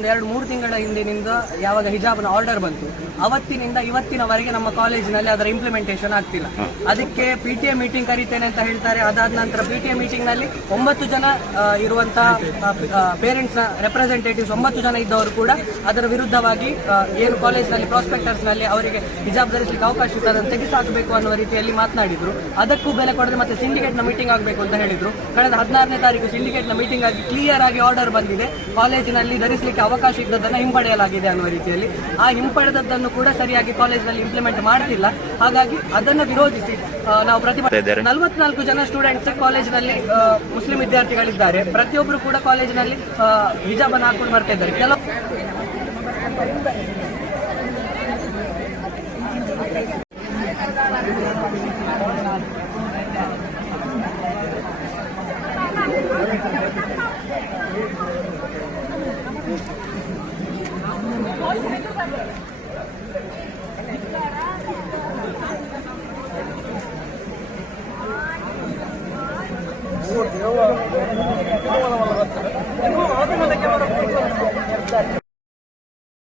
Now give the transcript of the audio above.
ಒಂದು 2-3 ತಿಂಗಳ ಹಿಂದಿನಿಂದ ಯಾವಾಗ ಹಿಜಾಬ್ನ ಆರ್ಡರ್ ಬಂತು ಅವತ್ತಿನಿಂದ ಇವತ್ತಿನವರೆಗೆ ನಮ್ಮ ಕಾಲೇಜಿನಲ್ಲಿ ಅದರ ಇಂಪ್ಲಿಮೆಂಟೇಷನ್ ಆಗ್ತಿಲ್ಲ. ಅದಕ್ಕೆ PTA ಮೀಟಿಂಗ್ ಕರೀತೇನೆ ಅಂತ ಹೇಳ್ತಾರೆ. ಅದಾದ ನಂತರ PTA ಮೀಟಿಂಗ್ ನಲ್ಲಿ 9 ಜನ ಇರುವಂತಹ ಪೇರೆಂಟ್ಸ್ ನ ರೆಪ್ರೆಸೆಂಟೇಟಿವ್ಸ್ 9 ಜನ ಇದ್ದವರು ಕೂಡ ಅದರ ವಿರುದ್ಧವಾಗಿ ಏನು ಕಾಲೇಜಿನಲ್ಲಿ ಪ್ರಾಸ್ಪೆಕ್ಟರ್ಸ್ ನಲ್ಲಿ ಅವರಿಗೆ ಹಿಜಾಬ್ ಧರಿಸಲಿಕ್ಕೆ ಅವಕಾಶ ಇತ್ತು ಅದನ್ನು ತೆಗೆಸಾಕಬೇಕು ಅನ್ನುವ ರೀತಿಯಲ್ಲಿ ಮಾತನಾಡಿದ್ರು. ಅದಕ್ಕೂ ಬೆಲೆ ಕೊಡದೆ ಮತ್ತೆ ಸಿಂಡಿಕೇಟ್ ನ ಮೀಟಿಂಗ್ ಆಗಬೇಕು ಅಂತ ಹೇಳಿದ್ರು. ಕಳೆದ 16ನೇ ತಾರೀಕು ಸಿಂಡಿಕೇಟ್ ನ ಮೀಟಿಂಗ್ ಆಗಿ ಕ್ಲಿಯರ್ ಆಗಿ ಆರ್ಡರ್ ಬಂದಿದೆ, ಕಾಲೇಜಿನಲ್ಲಿ ಧರಿಸಲಿಕ್ಕೆ ಅವಕಾಶ ಇದ್ದದನ್ನು ಹಿಂಪಡೆಯಲಾಗಿದೆ ಅನ್ನುವ ರೀತಿಯಲ್ಲಿ. ಆ ಹಿಂಪಡೆದದ್ದನ್ನು ಕೂಡ ಸರಿಯಾಗಿ ಕಾಲೇಜಿನಲ್ಲಿ ಇಂಪ್ಲಿಮೆಂಟ್ ಮಾಡ್ತಿಲ್ಲ. ಹಾಗಾಗಿ ಅದನ್ನು ವಿರೋಧಿಸಿ ನಾವು ಪ್ರತಿಭಟನೆ 44 ಜನ ಸ್ಟೂಡೆಂಟ್ಸ್ ಕಾಲೇಜಿನಲ್ಲಿ ಮುಸ್ಲಿಂ ವಿದ್ಯಾರ್ಥಿಗಳಿದ್ದಾರೆ. ಪ್ರತಿಯೊಬ್ಬರು ಕೂಡ ಕಾಲೇಜಿನಲ್ಲಿ ಹಿಜಾಬ್ ಅನ್ನು ಹಾಕೊಂಡು ಬರ್ತಾ ಇದ್ದಾರೆ. ಕೆಲವು